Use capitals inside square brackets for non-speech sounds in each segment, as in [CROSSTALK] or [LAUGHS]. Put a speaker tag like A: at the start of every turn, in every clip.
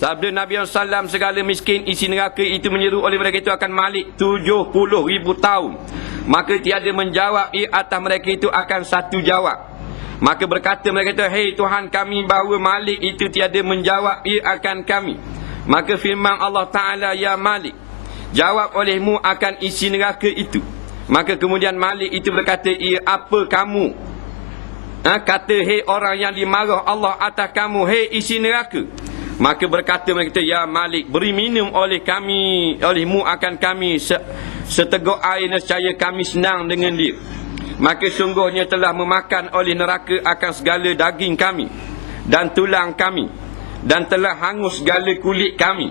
A: Sabda Nabi SAW segala miskin isi neraka itu menyeru oleh mereka itu akan malik 70 ribu tahun. Maka tiada menjawab ia atas mereka itu akan satu jawab. Maka berkata mereka itu, Hei Tuhan kami bahawa Malik itu tiada menjawab ia akan kami. Maka firman Allah Ta'ala, Ya Malik, jawab olehmu akan isi neraka itu. Maka kemudian Malik itu berkata, Ia apa kamu? Ha, kata, Hei orang yang dimarah Allah atas kamu, Hei isi neraka. Maka berkata mereka, Ya Malik, beri minum oleh kami, olehmu akan kami se seteguk air nescaya kami senang dengan dia. Maka sungguhnya telah memakan oleh neraka akan segala daging kami dan tulang kami dan telah hangus segala kulit kami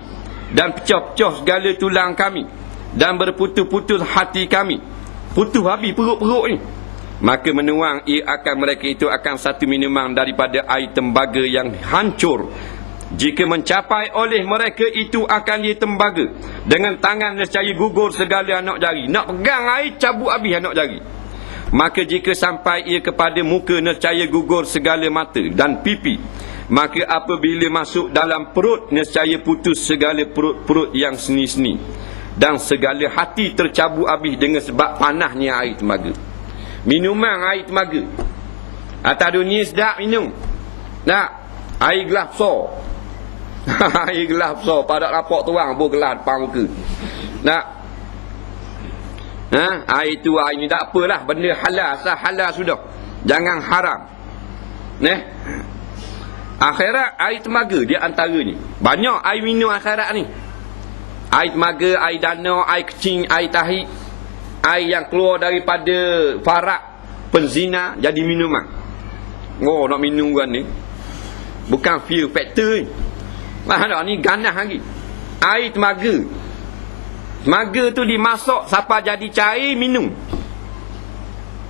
A: dan pecah-pecah segala tulang kami dan berputus-putus hati kami. Putus habis perut-perut ni. Maka menuang ia akan mereka itu akan satu minuman daripada air tembaga yang hancur jika mencapai oleh mereka itu akan dia tembaga dengan tangan nescaya gugur segala anak jari. Nak pegang air cabut habis anak jari. Maka jika sampai ia kepada muka nescaya gugur segala mata dan pipi. Maka apabila masuk dalam perut nescaya putus segala perut-perut yang seni-seni. Dan segala hati tercabut habis dengan sebab panahnya air tembaga. Minuman air tembaga. Atas dunia sedap minum. Nak? Air gelas besar. [LAUGHS] air gelas besar pada rapak tuang bu gelas depan muka. Nak? Ha? Air tu air ni tak apalah benda halal sah halal sudah. Jangan haram. Neh. Akhirat air temaga dia antara ni. Banyak air minum akhirat ni. Air temaga, air danau, air kecing, air tahi. Air yang keluar daripada farak penzina jadi minuman. Oh nak minum kan ni. Bukan fear factor ni. Mana ni ganas lagi. Air temaga. Temaga tu dimasak siapa jadi cair minum.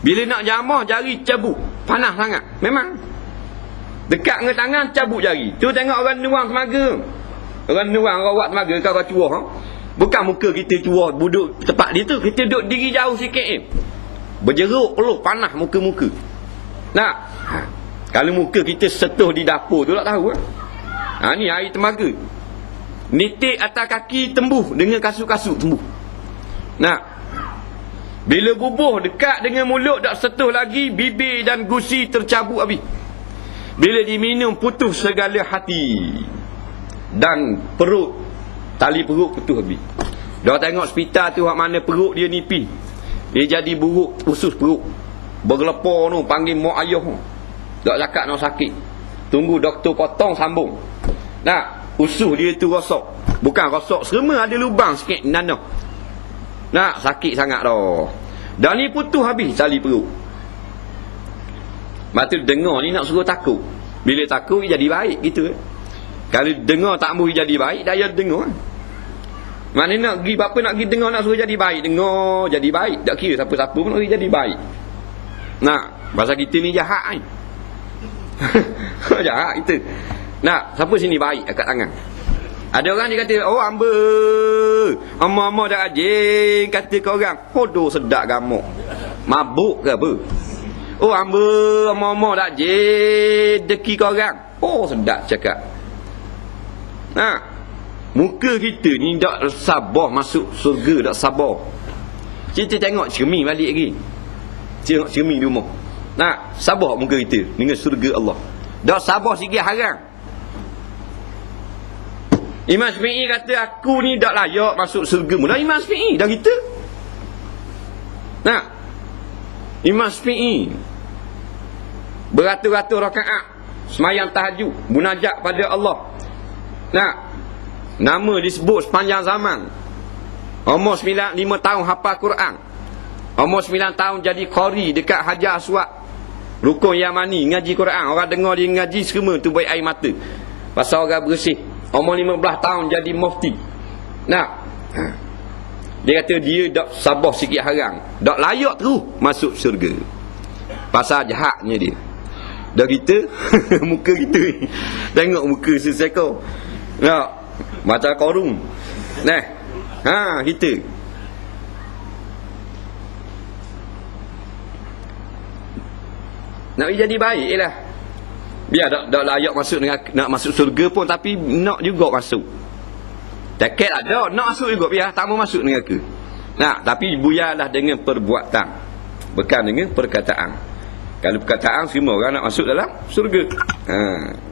A: Bila nak jamah jari cabut. Panas sangat. Memang. Dekat dengan tangan cabut jari. Tu tengok orang nuang temaga. Orang nuang orang buat temaga kau kau cuah. Ha? Bukan muka kita cuah duduk tempat dia tu. Kita duduk diri jauh sikit eh. Berjeruk peluh panas muka-muka. Nak? Ha. Kalau muka kita setuh di dapur tu tak tahu. Ha? Ha ni air temaga. Nitik atas kaki tembuh dengan kasut-kasut tembuh. Nah. Bila bubuh dekat dengan mulut tak setuh lagi bibir dan gusi tercabut habis. Bila diminum putus segala hati dan perut tali perut putus habis. Dah tengok hospital tu hak mana perut dia nipis. Dia jadi buruk usus perut. Bergelepar tu panggil mak ayah tu. Tak cakap nak sakit. Tunggu doktor potong sambung. Nak, usus dia tu rosak. Bukan rosak, semua ada lubang sikit nana. Nak, sakit sangat dah. Dan ni putus habis tali perut. Mata dengar ni nak suruh takut. Bila takut, jadi baik gitu. Eh. Kalau dengar tak boleh jadi baik, dah ya dengar. Mana nak pergi apa nak pergi dengar nak suruh jadi baik. Dengar jadi baik. Tak kira siapa-siapa pun nak jadi baik. Nak, bahasa kita ni jahat ni. [LAUGHS] jahat kita. Nak, siapa sini baik kat tangan? Ada orang dia kata, oh amba, amma-amma dah ajing, kata ke orang, hodoh sedap gamuk. Mabuk ke apa? Oh amba, amma-amma dah ajing, deki ke orang. Oh sedap cakap. Nah, muka kita ni tak sabar masuk surga, tak sabar. Kita tengok cermin balik lagi. Tengok cermin di rumah. Nah, sabar muka kita dengan surga Allah. Tak sabar sikit haram. Imam Syafi'i kata aku ni tak layak masuk surga mula Imam Syafi'i dah kita. Nah. Imam Syafi'i beratus-ratus rakaat semayang tahajud, munajat pada Allah. Nah. Nama disebut sepanjang zaman. Umur 9 5 tahun hafal Quran. Umur 9 tahun jadi qari dekat Hajar Aswad. Rukun Yamani ngaji Quran. Orang dengar dia ngaji semua tu baik air mata. Pasal orang bersih. Umur 15 tahun jadi mufti. Nah. Dia kata dia tak sabar sikit haram. Tak layak terus masuk syurga. Pasal jahatnya dia. Dah kita, [LAUGHS] muka kita ni. Tengok muka seseko. Nah. Macam korung. Nah. Ha, kita. Nak jadi baik lah. Biar tak, tak layak masuk dengan nak masuk surga pun tapi nak juga masuk. Taket ada, nak masuk juga biar tak mau masuk dengan ke. Nah, tapi buyalah dengan perbuatan. Bukan dengan perkataan. Kalau perkataan semua orang nak masuk dalam surga. Ha.